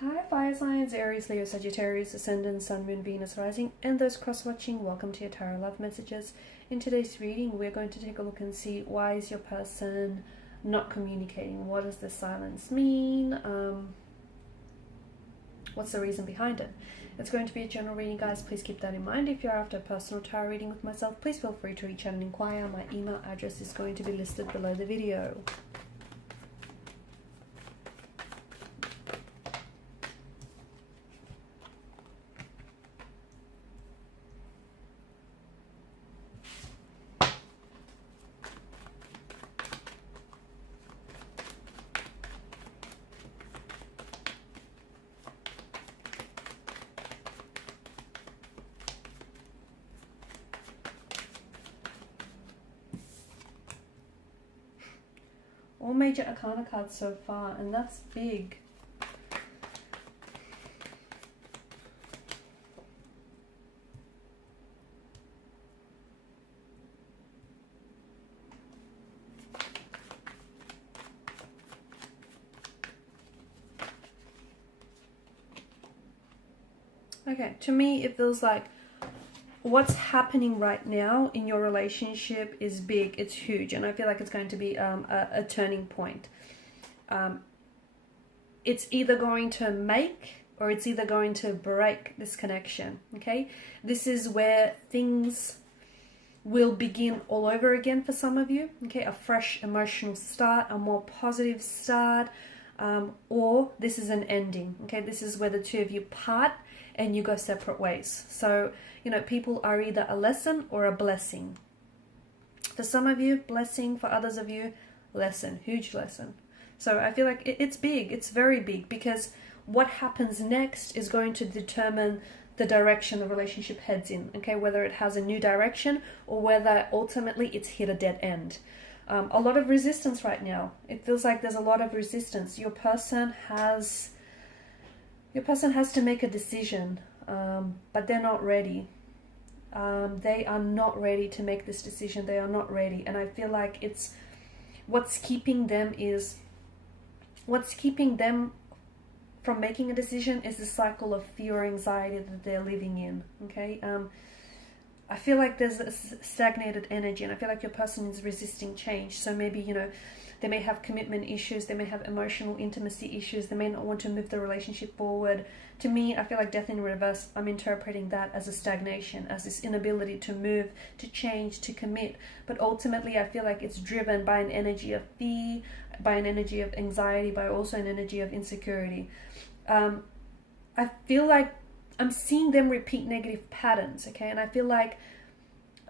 Hi fire signs, Aries, Leo, Sagittarius, Ascendant, Sun, Moon, Venus, Rising, and those cross-watching. Welcome to your Tarot Love Messages. In today's reading, we're going to take a look and see why is your person not communicating? What does this silence mean? What's the reason behind it? It's going to be a general reading, guys. Please keep that in mind. If you're after a personal tarot reading with myself, please feel free to reach out and inquire. My email address is going to be listed below the video. All major arcana cards so far, and that's big. Okay, to me it feels like what's happening right now in your relationship is big, it's huge, and I feel like it's going to be a turning point. It's either going to make or it's either going to break this connection, okay? This is where things will begin all over again for some of you, okay? A fresh emotional start, a more positive start, or this is an ending, okay? This is where the two of you part and you go separate ways. So, you know, people are either a lesson or a blessing. For some of you, blessing. For others of you, lesson, huge lesson. So I feel like it's big, it's very big, because what happens next is going to determine the direction the relationship heads in, okay? Whether it has a new direction or whether ultimately it's hit a dead end. A lot of resistance right now. It feels like there's a lot of resistance. Your person has to make a decision, but they're not ready. They are not ready to make this decision. They are not ready. And I feel like it's what's keeping them from making a decision is the cycle of fear or anxiety that they're living in. Okay. I feel like there's a stagnated energy, and I feel like your person is resisting change. So maybe, you know, they may have commitment issues, they may have emotional intimacy issues, they may not want to move the relationship forward. To me, I feel like death in reverse, I'm interpreting that as a stagnation, as this inability to move, to change, to commit. But ultimately, I feel like it's driven by an energy of fear, by an energy of anxiety, by also an energy of insecurity. I feel like I'm seeing them repeat negative patterns, okay? And I feel like,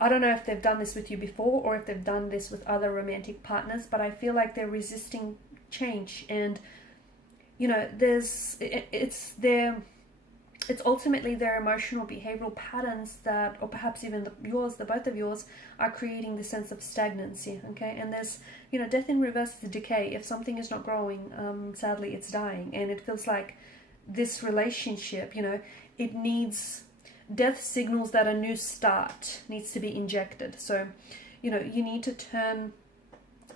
I don't know if they've done this with you before or if they've done this with other romantic partners, but I feel like they're resisting change. And, you know, it's ultimately their emotional behavioral patterns that, or perhaps even the both of yours, are creating the sense of stagnancy, okay? And there's, you know, death in reverse is decay. If something is not growing, sadly, it's dying. And it feels like this relationship, you know, it needs... Death signals that a new start needs to be injected. So, you know, you need to turn...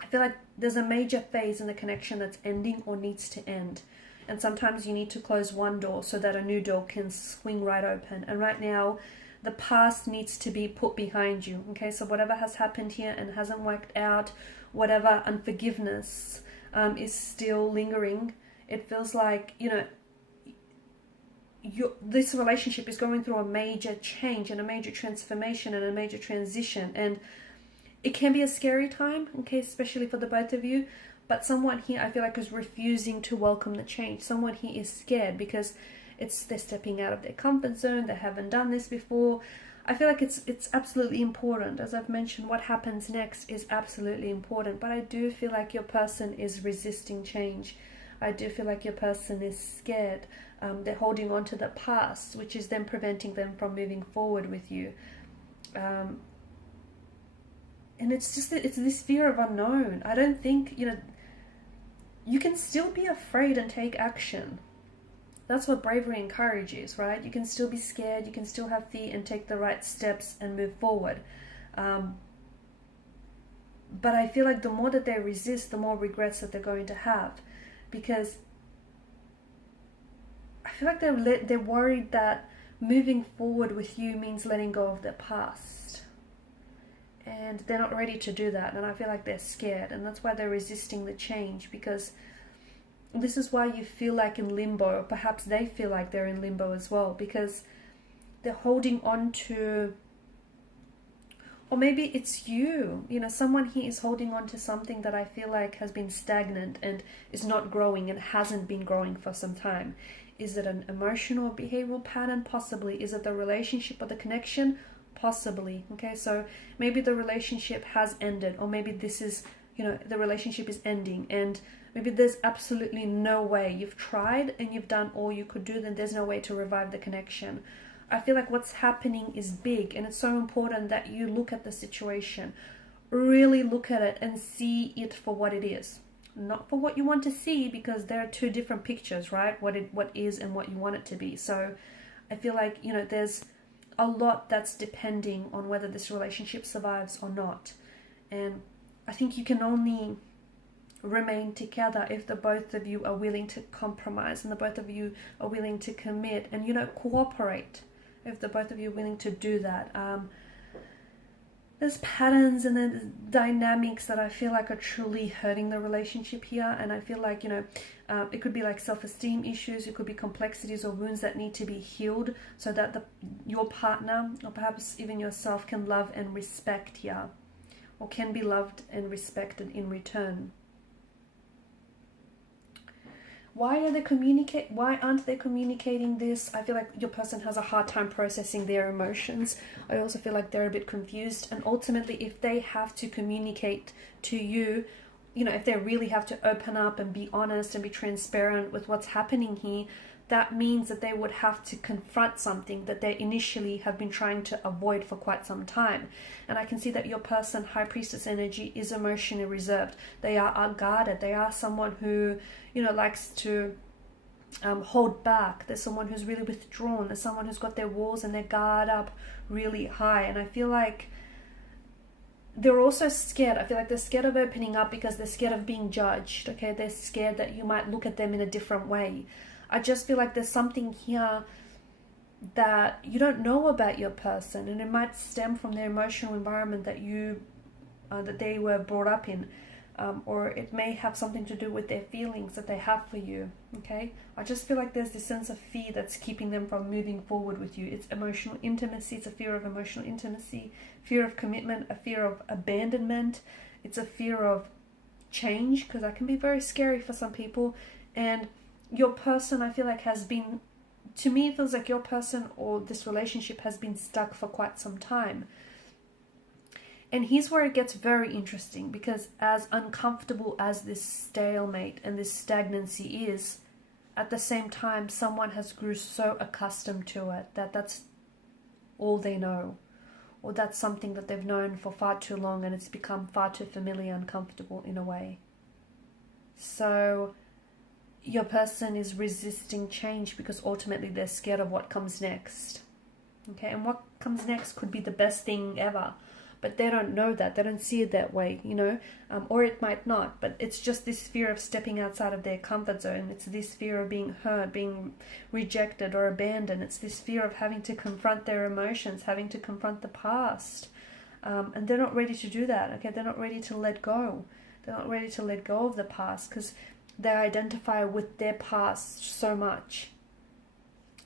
I feel like there's a major phase in the connection that's ending or needs to end. And sometimes you need to close one door so that a new door can swing right open. And right now, the past needs to be put behind you. Okay, so whatever has happened here and hasn't worked out, whatever unforgiveness is still lingering, it feels like, you know, this relationship is going through a major change and a major transformation and a major transition, and it can be a scary time, okay, especially for the both of you. But someone here, I feel like, is refusing to welcome the change. Someone here is scared because they're stepping out of their comfort zone. They haven't done this before. I feel like it's absolutely important. As I've mentioned, what happens next is absolutely important. But I do feel like your person is resisting change. I do feel like your person is scared. They're holding on to the past, which is then preventing them from moving forward with you. And it's this fear of unknown. I don't think, you know, you can still be afraid and take action. That's what bravery and courage is, right? You can still be scared, you can still have fear and take the right steps and move forward. But I feel like the more that they resist, the more regrets that they're going to have. Because feel like they're worried that moving forward with you means letting go of their past. And they're not ready to do that. And I feel like they're scared. And that's why they're resisting the change, because this is why you feel like in limbo, or perhaps they feel like they're in limbo as well, because they're holding on to, or maybe it's you, someone here is holding on to something that I feel like has been stagnant and is not growing and hasn't been growing for some time. Is it an emotional or behavioral pattern? Possibly. Is it the relationship or the connection? Possibly. Okay, so maybe the relationship has ended, or maybe this is, the relationship is ending, and maybe there's absolutely no way. You've tried and you've done all you could do, then there's no way to revive the connection. I feel like what's happening is big, and it's so important that you look at the situation, really look at it and see it for what it is. Not for what you want to see, because there are two different pictures, right? What is and what you want it to be. So I feel like, there's a lot that's depending on whether this relationship survives or not. And I think you can only remain together if the both of you are willing to compromise, and the both of you are willing to commit and, cooperate. If the both of you are willing to do that. There's patterns and then dynamics that I feel like are truly hurting the relationship here. And I feel like, it could be like self-esteem issues. It could be complexities or wounds that need to be healed, so that your partner, or perhaps even yourself, can love and respect here, or can be loved and respected in return. Why aren't they communicating this? I feel like your person has a hard time processing their emotions. I also feel like they're a bit confused. And ultimately, if they have to communicate to you, if they really have to open up and be honest and be transparent with what's happening here, that means that they would have to confront something that they initially have been trying to avoid for quite some time. And I can see that your person, High Priestess energy, is emotionally reserved. They are guarded. They are someone who, likes to hold back. There's someone who's really withdrawn. There's someone who's got their walls and their guard up really high. And I feel like they're also scared. I feel like they're scared of opening up because they're scared of being judged. Okay, they're scared that you might look at them in a different way. I just feel like there's something here that you don't know about your person, and it might stem from their emotional environment that they were brought up in, or it may have something to do with their feelings that they have for you. Okay, I just feel like there's this sense of fear that's keeping them from moving forward with you. It's emotional intimacy. It's a fear of emotional intimacy, fear of commitment, a fear of abandonment. It's a fear of change, because that can be very scary for some people. And your person, I feel like, to me, it feels like your person or this relationship has been stuck for quite some time. And here's where it gets very interesting, because as uncomfortable as this stalemate and this stagnancy is, at the same time, someone has grew so accustomed to it that that's all they know, or that's something that they've known for far too long, and it's become far too familiar and comfortable in a way. So your person is resisting change because ultimately they're scared of what comes next. Okay, and what comes next could be the best thing ever, but they don't know that. They don't see it that way, or it might not, but it's just this fear of stepping outside of their comfort zone. It's this fear of being hurt, being rejected or abandoned. It's this fear of having to confront their emotions, having to confront the past, and they're not ready to do that. Okay, they're not ready to let go. They're not ready to let go of the past because they identify with their past so much.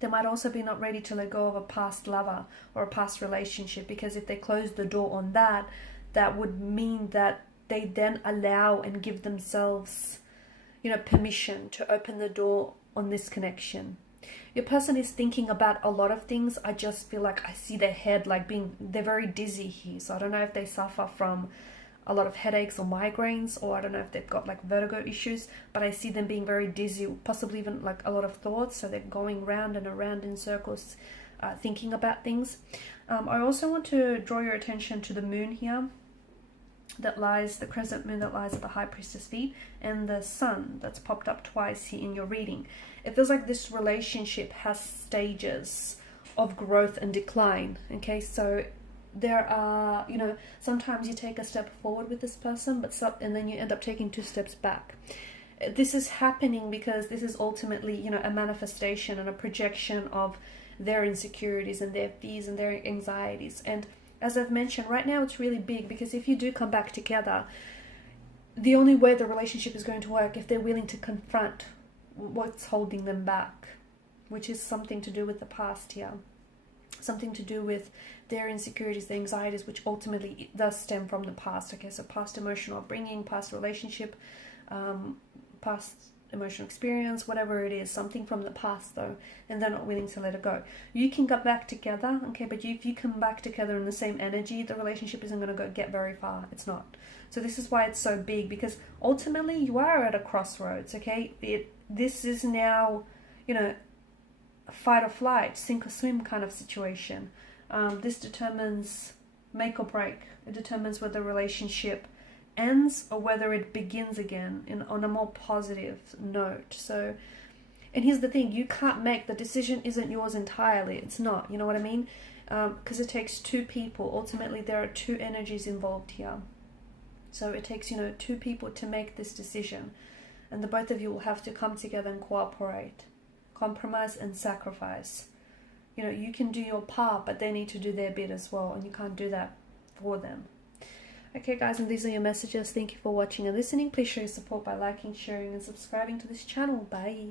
They might also be not ready to let go of a past lover or a past relationship, because if they close the door on that, that would mean that they then allow and give themselves, permission to open the door on this connection. Your person is thinking about a lot of things. I just feel like I see their head they're very dizzy here. So I don't know if they suffer from a lot of headaches or migraines, or I don't know if they've got Virgo issues, but I see them being very dizzy, possibly even a lot of thoughts. So they're going round and around in circles, thinking about things. I also want to draw your attention to the moon here, the crescent moon that lies at the High Priestess feet, and the sun that's popped up twice here in your reading. It feels like this relationship has stages of growth and decline. Okay, so there are, sometimes you take a step forward with this person, and then you end up taking 2 steps back. this is happening because this is ultimately, you know, a manifestation and a projection of their insecurities and their fears and their anxieties. And as I've mentioned, right now it's really big, because if you do come back together, the only way the relationship is going to work if they're willing to confront what's holding them back, which is something to do with the past here, something to do with their insecurities, their anxieties, which ultimately does stem from the past. Okay, so past emotional upbringing, past relationship, past emotional experience, whatever it is, something from the past though, and they're not willing to let it go. You can get back together, okay, but if you come back together in the same energy, the relationship isn't going to get very far. It's not. So this is why it's so big, because ultimately you are at a crossroads, okay? This is now, you know, a fight or flight, sink or swim kind of situation. This determines make or break. It determines whether the relationship ends or whether it begins again on a more positive note. So, and here's the thing, you can't make, the decision isn't yours entirely. It's not, you know what I mean? Because it takes two people. Ultimately, there are two energies involved here. So it takes, you know, two people to make this decision. And the both of you will have to come together and cooperate, compromise and sacrifice. You know, you can do your part, but they need to do their bit as well, and you can't do that for them. Okay guys, and these are your messages. Thank you for watching and listening. Please show your support by liking, sharing and subscribing to this channel. Bye.